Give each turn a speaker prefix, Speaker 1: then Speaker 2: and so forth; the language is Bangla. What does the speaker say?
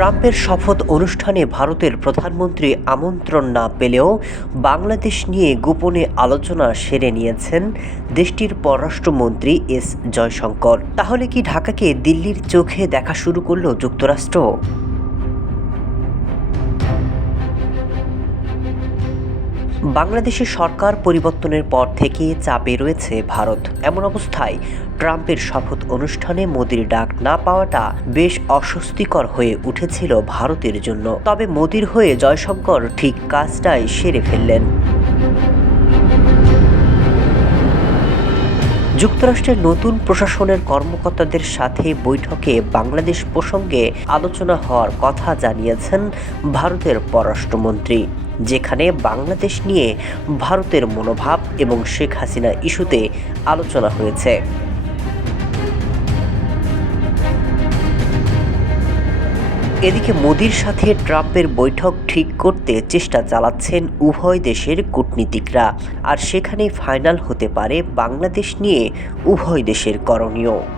Speaker 1: ট্রাম্পের শপথ অনুষ্ঠানে ভারতের প্রধানমন্ত্রী আমন্ত্রণ না পেলেও বাংলাদেশ নিয়ে গোপনে আলোচনা সেরে নিয়েছেন দেশটির পররাষ্ট্রমন্ত্রী এস জয়শঙ্কর। তাহলে কি ঢাকাকে দিল্লির চোখে দেখা শুরু করল যুক্তরাষ্ট্র? বাংলাদেশের সরকার পরিবর্তনের পর থেকে চাপে রয়েছে ভারত। এমন অবস্থায় ট্রাম্পের শপথ অনুষ্ঠানে মোদির ডাক না পাওয়াটা বেশ অস্বস্তিকর হয়ে উঠেছিল ভারতের জন্য। তবে মোদির হয়ে জয়শঙ্কর ঠিক কাজটাই সেরে ফেললেন। যুক্তরাষ্ট্রের নতুন প্রশাসনের কর্মকর্তাদের সাথে বৈঠকে বাংলাদেশ প্রসঙ্গে আলোচনা হওয়ার কথা জানিয়েছেন ভারতের পররাষ্ট্রমন্ত্রী। যেখানে বাংলাদেশ নিয়ে ভারতের মনোভাব এবং শেখ হাসিনা ইস্যুতে আলোচনা হয়েছে। এদিকে মোদির সাথে ট্রাম্পের বৈঠক ঠিক করতে চেষ্টা চালাচ্ছেন উভয় দেশের কূটনীতিকরা। আর সেখানে ফাইনাল হতে পারে বাংলাদেশ নিয়ে উভয় দেশের করণীয়।